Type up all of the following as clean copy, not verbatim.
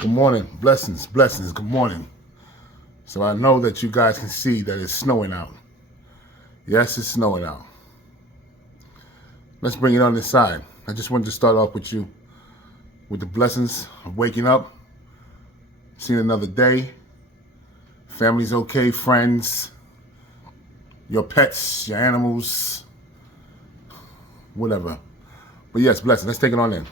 Good morning. Blessings, blessings. Good morning. So I know that you guys can see that it's snowing out. Yes, it's snowing out. Let's bring it on this side. I just wanted to start off with you with the blessings of waking up, seeing another day. Family's okay, friends, your pets, your animals, whatever. But yes, blessings. Let's take it on in.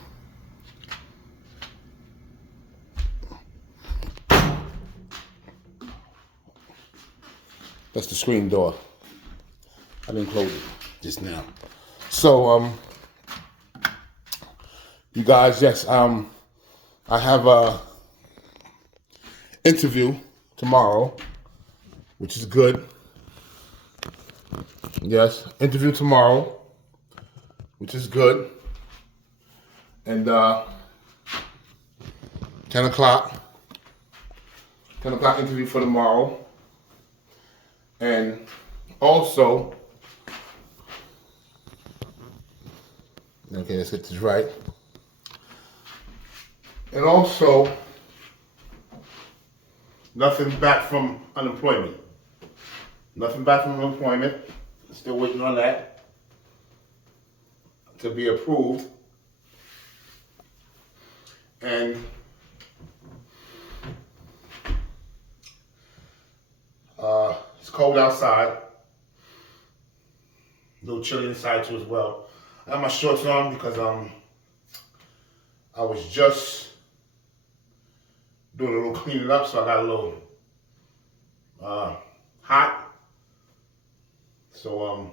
That's the screen door. I didn't close it just now. So, you guys, yes, I have a interview tomorrow, which is good. Yes, interview tomorrow, which is good. And 10 o'clock interview for tomorrow. And also, okay, let's get this right. And also, nothing back from unemployment. Nothing back from unemployment. Still waiting on that to be approved. And it's cold outside. A little chilly inside too as well. I have my shorts on because I was just doing a little cleaning up, so I got a little hot. So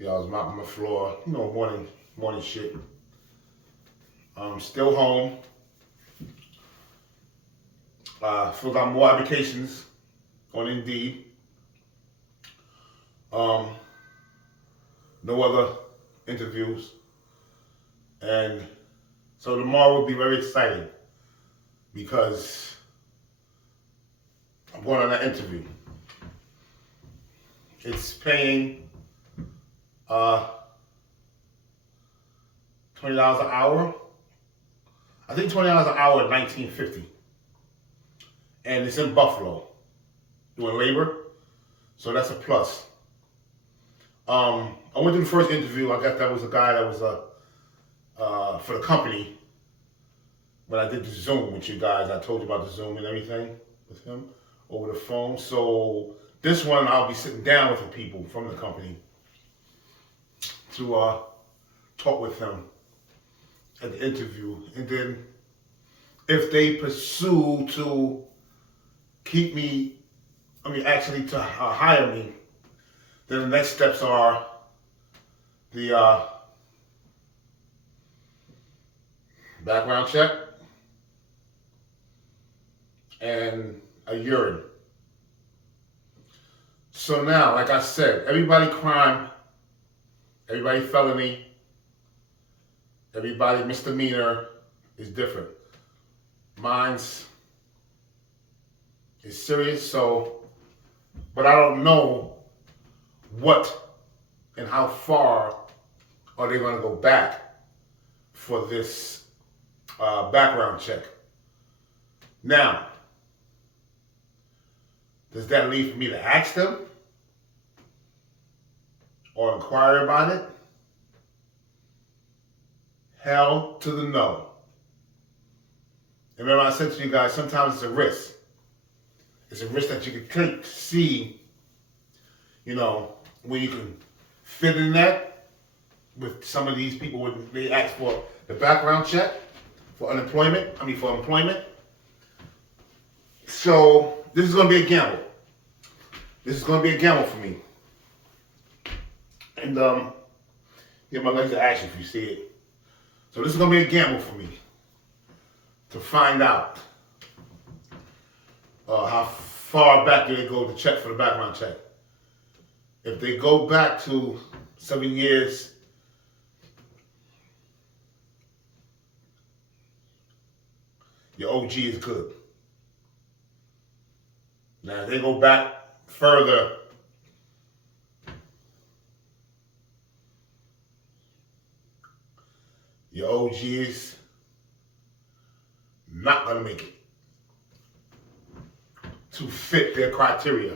I was mopping my floor, morning shit. Still home. Filled out more applications on Indeed. No other interviews. And so tomorrow will be very exciting because I'm going on that interview. It's paying $20 an hour. I think $20 an hour at $19.50. And it's in Buffalo, doing labor. So that's a plus. I went to the first interview. I got that was a guy that was for the company. When I did the Zoom with you guys, I told you about the Zoom and everything with him over the phone. So this one, I'll be sitting down with the people from the company to talk with them at the interview. And then if they pursue to keep me, actually to hire me, then the next steps are the background check and a urine. So now, like I said, everybody crime, everybody felony, everybody misdemeanor is different. Mine's is serious, but I don't know what and how far are they going to go back for this background check. Now, does that leave for me to ask them or inquire about it? Hell to the no. And remember I said to you guys, sometimes it's a risk. It's a risk that you can see, where you can fit in that with some of these people when they ask for the background check for employment. So this is going to be a gamble. This is going to be a gamble for me. And my legs are ashy if you see it. So this is going to be a gamble for me to find out how far back do they go to check for the background check. If they go back to 7 years, your OG is good. Now, if they go back further, your OG is not going to make it to fit their criteria.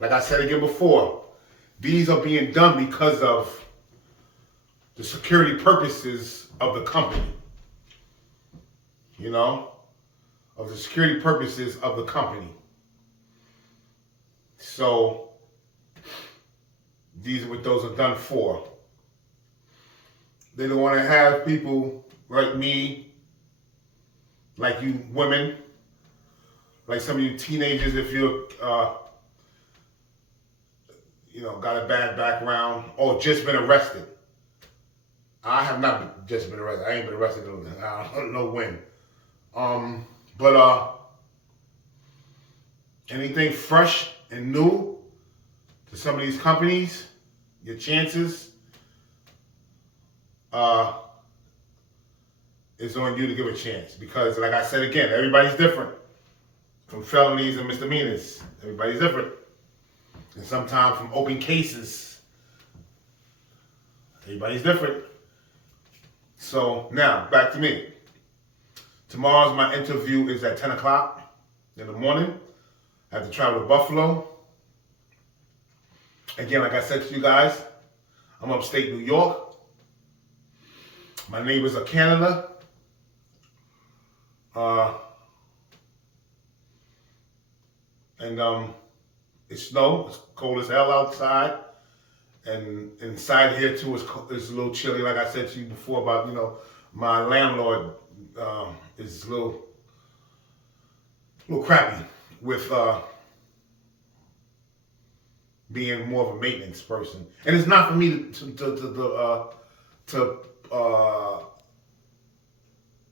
Like I said again before, these are being done because of the security purposes of the company. You know? Of the security purposes of the company. So, these are what those are done for. They don't want to have people like me, like you women, like some of you teenagers, if you're, got a bad background or just been arrested. I have not just been arrested. I ain't been arrested. I don't know when. But anything fresh and new to some of these companies, your chances is on you to give a chance. Because, like I said again, everybody's different. From felonies and misdemeanors, everybody's different. And sometimes from open cases, everybody's different. So now, back to me. Tomorrow's my interview is at 10 o'clock in the morning. I have to travel to Buffalo. Again, like I said to you guys, I'm upstate New York. My neighbors are Canada. It's snow. It's cold as hell outside. And inside here too, it's a little chilly. Like I said to you before about, my landlord is a little crappy with being more of a maintenance person. And it's not for me to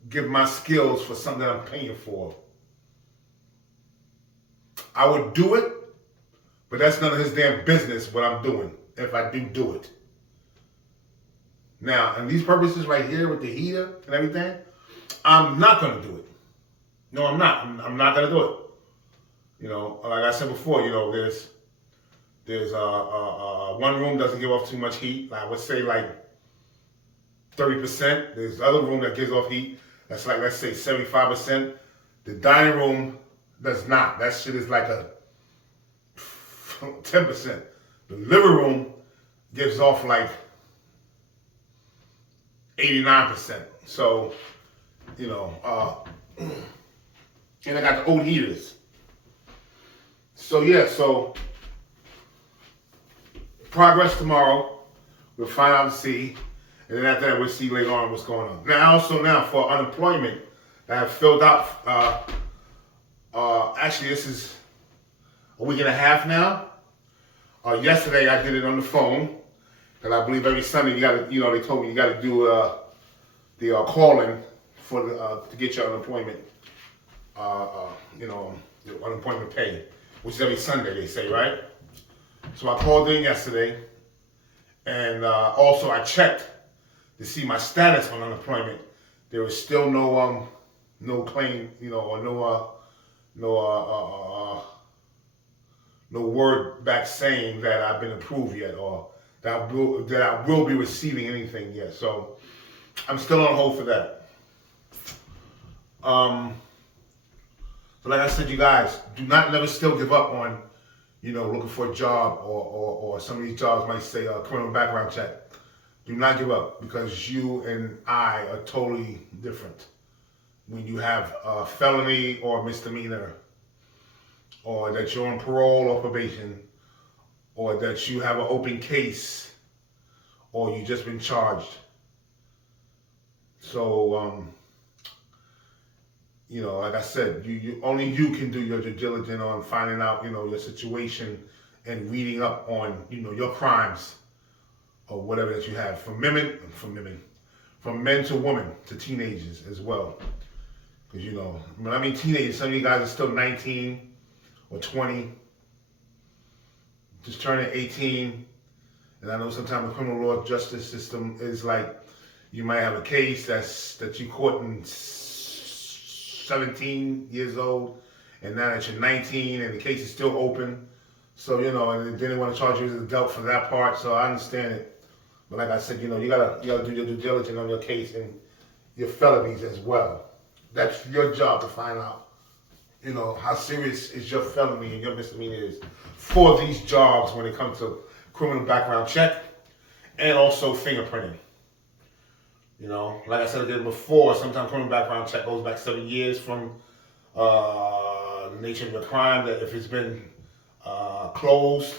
give my skills for something that I'm paying for. I would do it, but that's none of his damn business what I'm doing, if I do it. Now, and these purposes right here with the heater and everything, I'm not going to do it. No, I'm not. I'm not going to do it. Like I said before, there's one room doesn't give off too much heat. I would say like 30%. There's the other room that gives off heat. That's like, let's say 75%. The dining room does not. That shit is like a 10%. The living room gives off like 89%. So, and I got the old heaters. So yeah, progress tomorrow. We'll find out and see. And then after that, we'll see later on what's going on. Now for unemployment, I have filled out, actually this is a week and a half now. Yesterday I did it on the phone. And I believe every Sunday they told me you gotta do the call-in for to get your unemployment, your unemployment pay, which is every Sunday they say, right? So I called in yesterday, and also I checked to see my status on unemployment. There was still no claim, or no word back saying that I've been approved yet, or that I will be receiving anything yet. So I'm still on hold for that. So like I said, you guys, do not never still give up on, looking for a job, or some of these jobs might say a criminal background check. Do not give up, because you and I are totally different. When you have a felony or misdemeanor, or that you're on parole or probation, or that you have an open case, or you just been charged. So, like I said, only you can do your due diligence on finding out, your situation and reading up on, your crimes or whatever that you have. From men to women to teenagers as well. Because, when I mean teenagers, some of you guys are still 19 or 20, just turning 18. And I know sometimes the criminal law justice system is like, you might have a case that you caught in 17 years old, and now that you're 19 and the case is still open. So, and then they want to charge you as an adult for that part. So I understand it. But like I said, you gotta do your due diligence on your case and your felonies as well. That's your job to find out, how serious is your felony and your misdemeanor is for these jobs when it comes to criminal background check and also fingerprinting. Like I said again before, sometimes criminal background check goes back 7 years from the nature of your crime. That if it's been closed,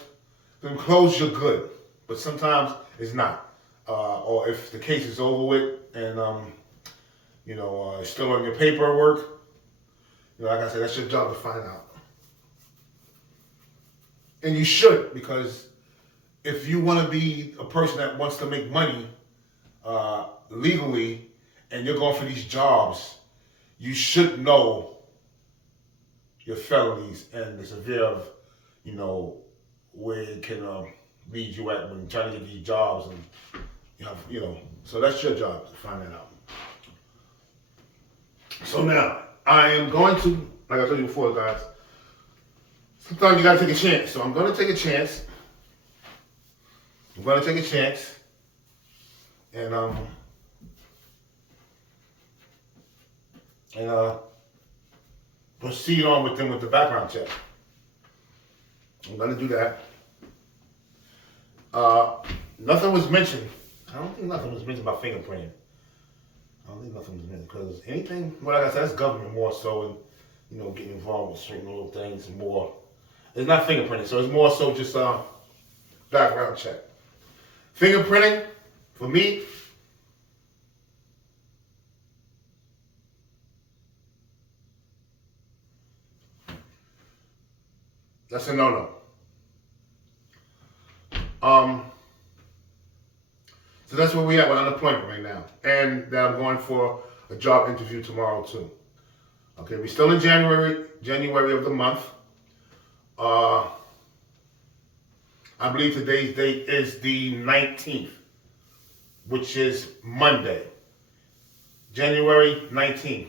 then closed, you're good. But sometimes it's not. Or if the case is over with and it's still on your paperwork, like I said, that's your job to find out. And you should, because if you want to be a person that wants to make money legally and you're going for these jobs, you should know your felonies and the severe of, where it can lead you at when trying to get these jobs. And, so that's your job to find that out. So now, I am going to, like I told you before, guys, sometimes you got to take a chance. So I'm going to take a chance. And proceed on with them with the background check. I'm going to do that. Nothing was mentioned. I don't think nothing was mentioned about fingerprinting. I don't think nothing was mentioned because anything, well, like I said, that's government more so, and getting involved with certain little things more. It's not fingerprinting, so it's more so just background check. Fingerprinting, for me, that's a no-no. So that's where we at with unemployment right now. And that I'm going for a job interview tomorrow too. Okay, we're still in January of the month. I believe today's date is the 19th, which is Monday. January 19th,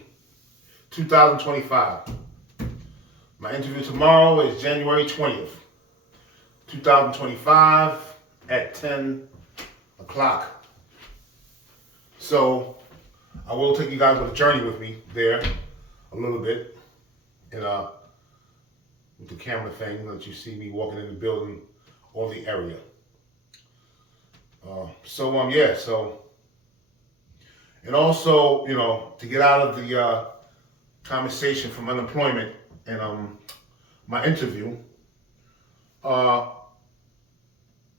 2025. My interview tomorrow is January 20th, 2025 at 10 o'clock. So I will take you guys on a journey with me there a little bit. And with the camera thing, let you see me walking in the building or the area. And also, to get out of the conversation from unemployment and my interview,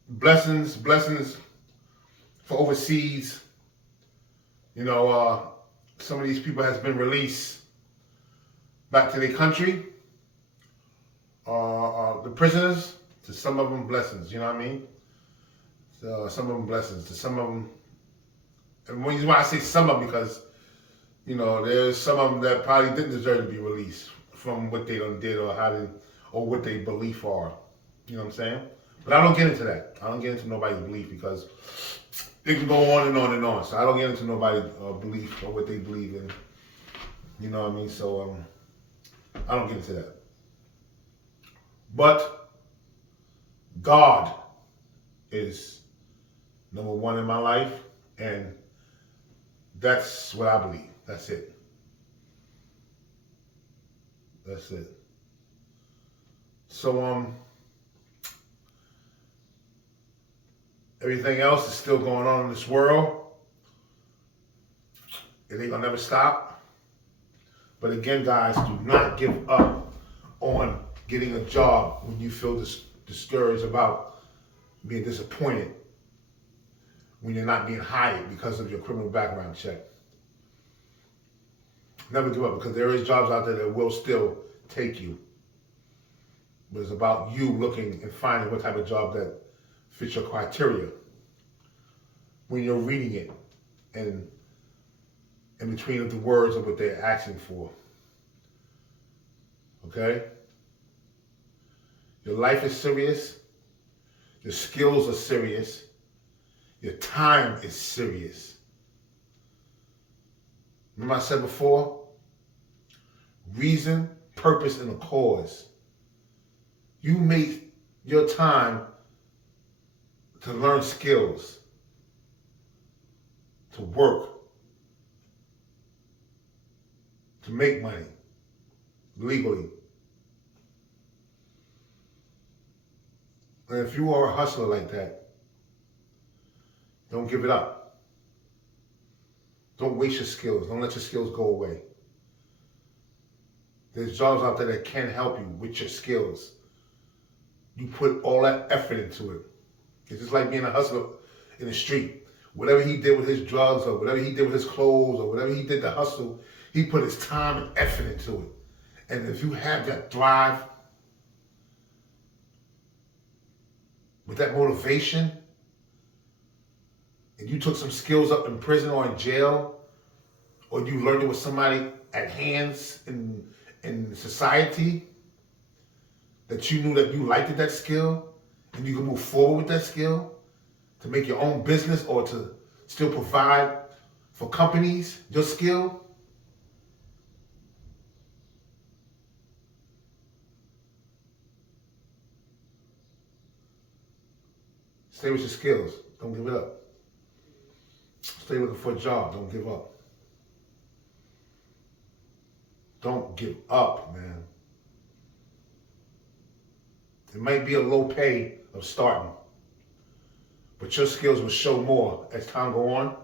blessings for overseas. Some of these people has been released back to their country. The prisoners, to some of them blessings, you know what I mean? So some of them blessings, to some of them, and the reason why I say some of them because, there's some of them that probably didn't deserve to be released from what they done did or what their belief are. You know what I'm saying? But I don't get into that. I don't get into nobody's belief because it can go on and on and on. So I don't get into nobody's belief or what they believe in. You know what I mean? So I don't get into that. But God is number one in my life, and that's what I believe. That's it. That's it. So everything else is still going on in this world. It ain't gonna never stop. But again, guys, do not give up on getting a job when you feel discouraged about being disappointed when you're not being hired because of your criminal background check. Never give up, because there is jobs out there that will still take you. But it's about you looking and finding what type of job that fits your criteria when you're reading it and in between the words of what they're asking for. Okay? Your life is serious. Your skills are serious. Your time is serious. Remember I said before? Reason, purpose, and a cause. You make your time to learn skills, to work, to make money legally. And if you are a hustler like that, don't give it up. Don't waste your skills. Don't let your skills go away. There's jobs out there that can help you with your skills. You put all that effort into it. It's just like being a hustler in the street. Whatever he did with his drugs or whatever he did with his clothes or whatever he did to hustle, he put his time and effort into it. And if you have that drive, with that motivation, and you took some skills up in prison or in jail, or you learned it with somebody at hands in society, that you knew that you liked that skill, and you can move forward with that skill to make your own business or to still provide for companies, your skill, stay with your skills. Don't give it up. Stay looking for a job. Don't give up. Don't give up, man. It might be a low pay of starting, but your skills will show more as time goes on,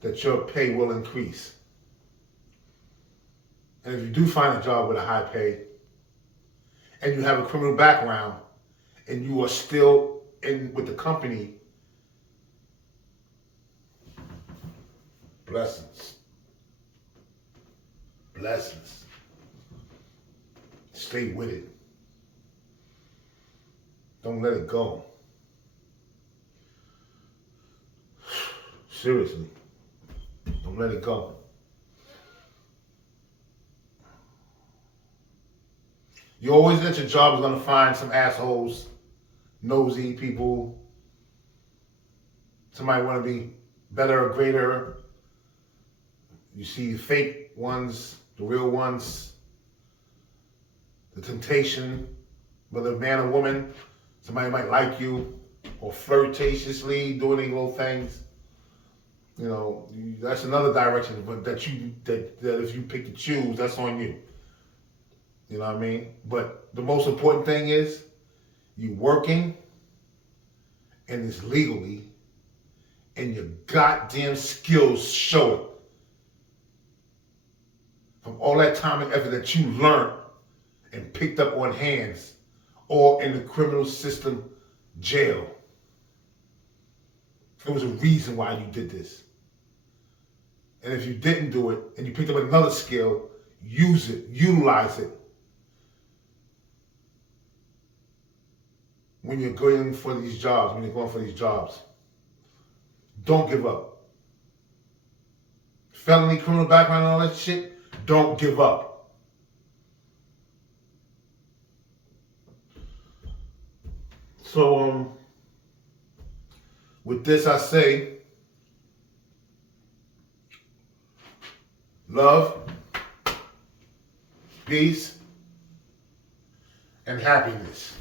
that your pay will increase. And if you do find a job with a high pay, and you have a criminal background, and you are still in with the company, blessings. Blessings. Stay with it. Don't let it go. Seriously. Don't let it go. You always at your job is going to find some assholes, nosy people. Somebody want to be better or greater. You see the fake ones, the real ones, the temptation, whether man or woman. Somebody might like you or flirtatiously doing their little things. You know, that's another direction, but that if you pick to choose, that's on you. You know what I mean? But the most important thing is you working, and it's legally, and your goddamn skills show it. From all that time and effort that you learned and picked up on hands or in the criminal system jail. There was a reason why you did this. And if you didn't do it and you picked up another skill, use it, utilize it. When you're going for these jobs, don't give up. Felony, criminal background, and all that shit, don't give up. So, with this I say, love, peace, and happiness.